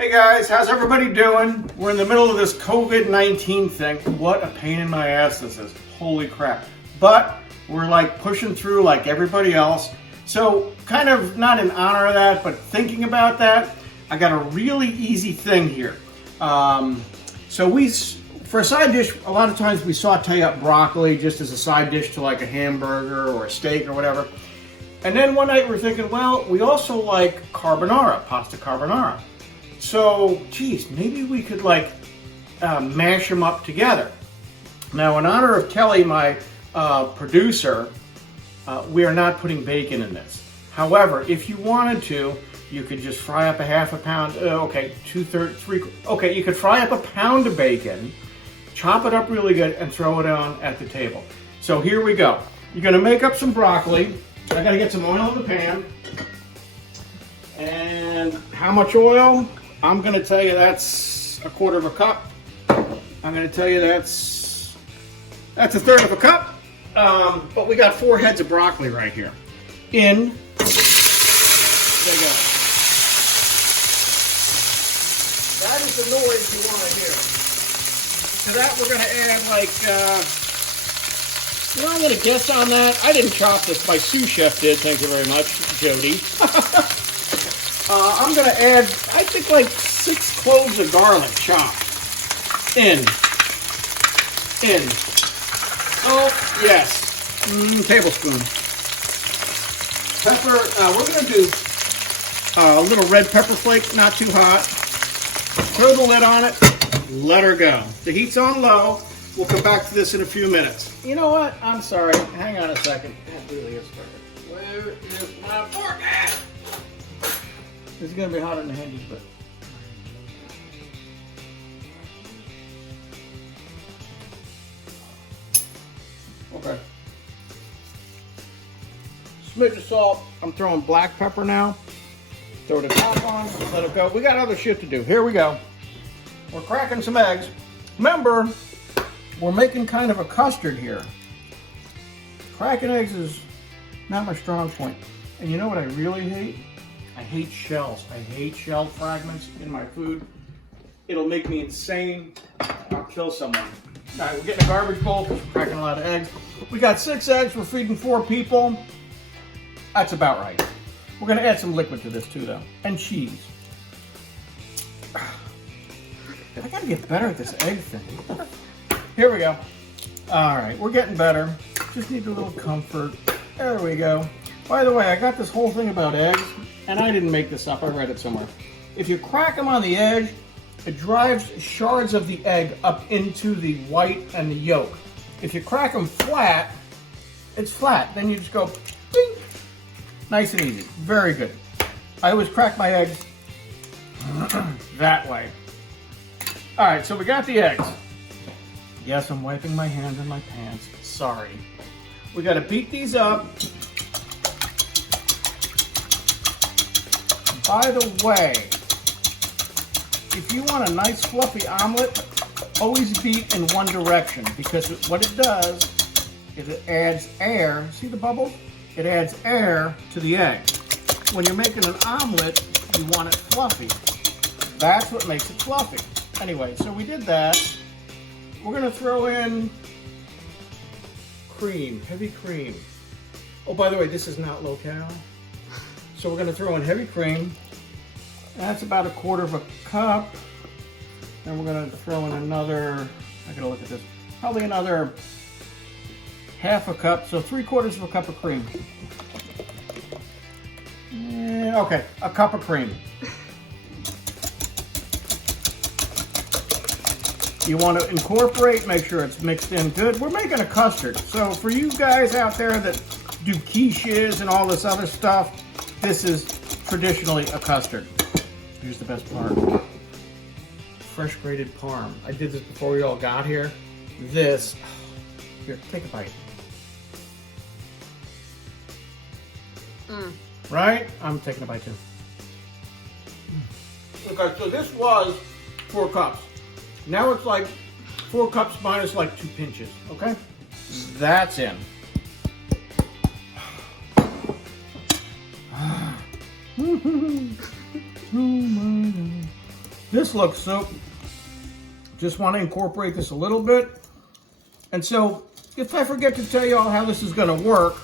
Hey guys, how's everybody doing? We're in the middle of this COVID-19 thing. What a pain in my ass this is. Holy crap. But we're like pushing through like everybody else. So kind of not in honor of that, but thinking about that, I got a really easy thing here. For a side dish, a lot of times we saute up broccoli just as a side dish to like a hamburger or a steak or whatever. And then one night we're thinking, well, we also like carbonara, pasta carbonara. So, geez, maybe we could like mash them up together. Now, in honor of Kelly, my producer, we are not putting bacon in this. However, if you wanted to, you could just fry up a half a pound, you could fry up a pound of bacon, chop it up really good, and throw it on at the table. So here we go. You're gonna make up some broccoli. I gotta get some oil in the pan. And how much oil? I'm gonna tell you that's a quarter of a cup. I'm gonna tell you that's a third of a cup. But we got 4 heads of broccoli right here. There you go. That is the noise you want to hear. To that we're gonna add I'm gonna guess on that. I didn't chop this, my sous chef did, thank you very much, Jody. I'm gonna add, I think like 6 cloves of garlic chopped. In. Oh, yes. Tablespoon. Pepper, we're gonna do a little red pepper flake, not too hot. Throw the lid on it, let her go. The heat's on low. We'll come back to this in a few minutes. You know what? I'm sorry. Hang on a second. That really is perfect. Where is my fork at? This is going to be hotter than the handies, but... Okay. Smidge of salt. I'm throwing black pepper now. Throw the top on. Let it go. We got other shit to do. Here we go. We're cracking some eggs. Remember, we're making kind of a custard here. Cracking eggs is not my strong point. And you know what I really hate? I hate shells. I hate shell fragments in my food. It'll make me insane. I'll kill someone. All right, we're getting a garbage bowl because we're cracking a lot of eggs. We got 6 eggs. We're feeding 4 people. That's about right. We're going to add some liquid to this too, though. And cheese. I got to get better at this egg thing. Here we go. All right, we're getting better. Just need a little comfort. There we go. By the way, I got this whole thing about eggs, and I didn't make this up. I read it somewhere. If you crack them on the edge, it drives shards of the egg up into the white and the yolk. If you crack them flat, it's flat. Then you just go, ding. Nice and easy. Very good. I always crack my eggs that way. All right, so we got the eggs. Yes, I'm wiping my hands in my pants. Sorry. We got to beat these up. By the way, if you want a nice fluffy omelet, always beat in one direction, because what it does is it adds air. See the bubbles? It adds air to the egg. When you're making an omelet, you want it fluffy. That's what makes it fluffy. Anyway, so we did that. We're gonna throw in cream, heavy cream. Oh, by the way, this is not low-cal. So we're gonna throw in heavy cream. That's about a quarter of a cup. And we're gonna throw in another, I gotta look at this, probably another half a cup, so 3/4 of a cup of cream. Okay, a cup of cream. You want to incorporate, make sure it's mixed in good. We're making a custard. So for you guys out there that do quiches and all this other stuff, this is traditionally a custard. Here's the best part. Fresh grated parm. I did this before we all got here. This, here, take a bite. Right? I'm taking a bite too. Okay, so this was 4 cups. Now it's like 4 cups minus like 2 pinches, okay? That's in. This looks so, just want to incorporate this a little bit. And so, if I forget to tell you all how this is going to work,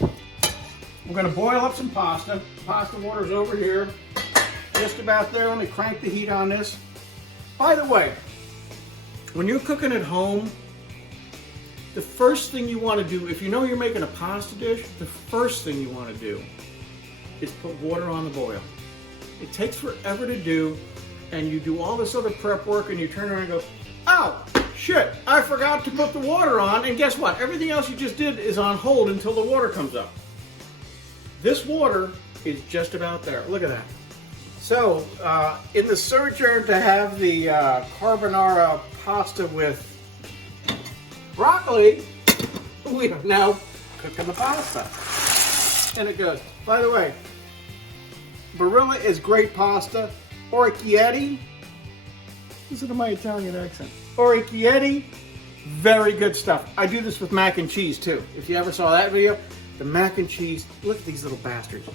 we're going to boil up some pasta. Pasta water's over here, just about there. Let me crank the heat on this. By the way, when you're cooking at home, the first thing you want to do, if you know you're making a pasta dish, the first thing you want to do is put water on the boil. It takes forever to do, and you do all this other prep work, and you turn around and go, oh, shit, I forgot to put the water on, and guess what? Everything else you just did is on hold until the water comes up. This water is just about there. Look at that. So, in the searcher to have the carbonara pasta with broccoli, we are now cooking the pasta. And it goes, by the way, Barilla is great pasta. Orecchiette, listen to my Italian accent. Orecchiette, very good stuff. I do this with mac and cheese too. If you ever saw that video, the mac and cheese, look at these little bastards.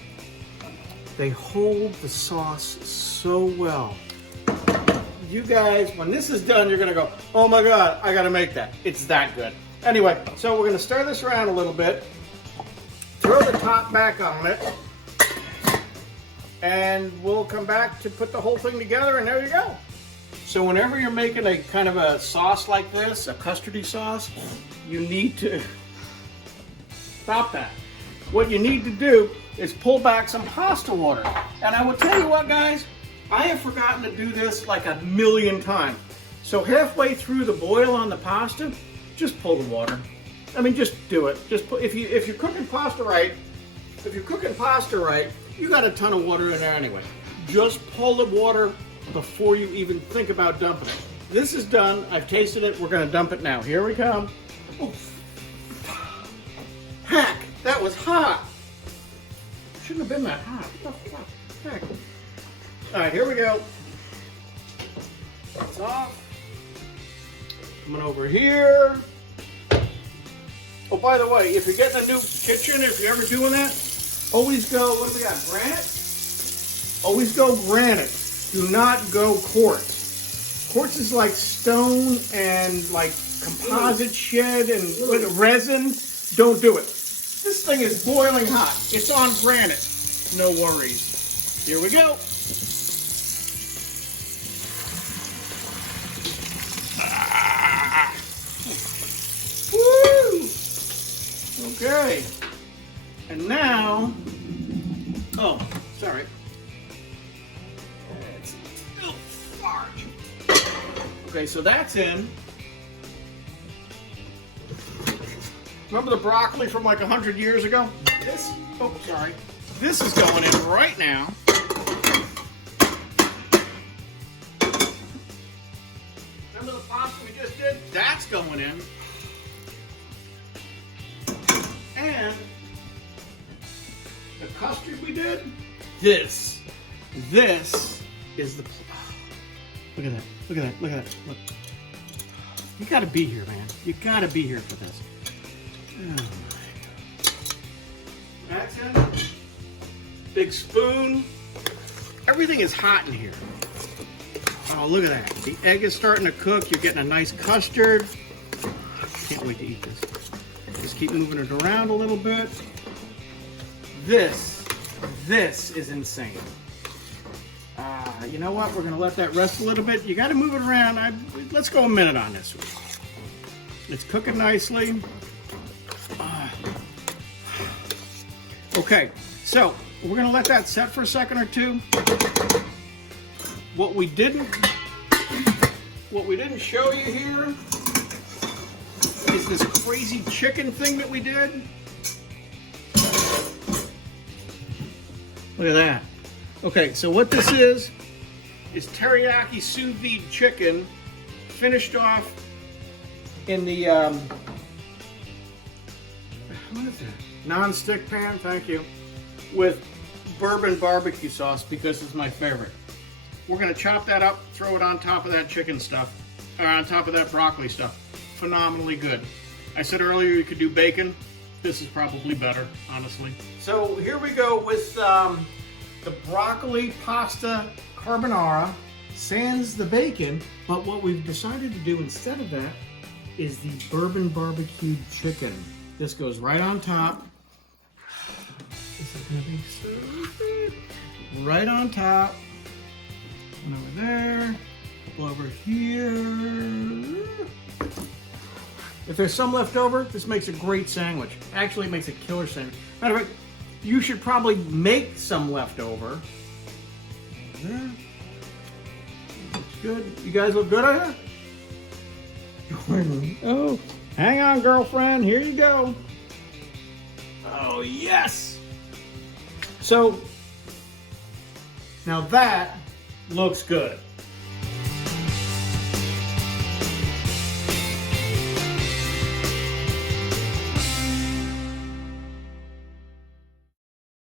They hold the sauce so well. You guys, when this is done, you're gonna go, oh my God, I gotta make that. It's that good. Anyway, so we're gonna stir this around a little bit, throw the top back on it, and we'll come back to put the whole thing together, and there you go. So whenever you're making a kind of a sauce like this, a custardy sauce, you need to stop that. What you need to do is pull back some pasta water. And I will tell you what, guys, I have forgotten to do this like a million times. So halfway through the boil on the pasta, just pull the water. I mean, just do it. Just put, if you're cooking pasta right, you got a ton of water in there anyway. Just pull the water before you even think about dumping it. This is done. I've tasted it. We're gonna dump it now. Here we come. Oh. Heck, that was hot. Shouldn't have been that hot. What the fuck? Heck. All right, here we go. That's off. Coming over here. Oh, by the way, if you're getting a new kitchen, if you're ever doing that, always go, what do we got, granite? Always go granite. Do not go quartz. Quartz is like stone and like composite shed and with resin. Don't do it. This thing is boiling hot. It's on granite. No worries. Here we go. Ah. Woo! Okay. And now, oh, sorry. It's still large. Okay, so that's in. Remember the broccoli from like 100 years ago? This, oh, sorry. This is going in right now. Remember the pasta we just did? That's going in. And the custard we did, this is the, look at that, look at that, look at that, look. You gotta be here, man. You gotta be here for this. Oh my God. That's it. Big spoon. Everything is hot in here. Oh, look at that. The egg is starting to cook. You're getting a nice custard. Can't wait to eat this. Just keep moving it around a little bit. This is insane. You know what? We're gonna let that rest a little bit. You gotta move it around. Let's go a minute on this one. It's cooking nicely. Okay, so we're gonna let that set for a second or two. What we didn't show you here is this crazy chicken thing that we did. Look at that. Okay, so what this is teriyaki sous vide chicken finished off in the what is that? Non-stick pan, thank you, with bourbon barbecue sauce because it's my favorite. We're gonna chop that up, throw it on top of that chicken stuff, or on top of that broccoli stuff. Phenomenally good. I said earlier you could do bacon. This is probably better, honestly. So here we go with the broccoli pasta carbonara. sans the bacon, but what we've decided to do instead of that is the bourbon barbecued chicken. This goes right on top. This is gonna be so good. Right on top. One over there. Couple over here. If there's some left over, this makes a great sandwich. Actually, it makes a killer sandwich. Matter of fact, you should probably make some left over. There. Looks good. You guys look good out here? Oh, hang on, girlfriend. Here you go. Oh, yes. So, now that looks good.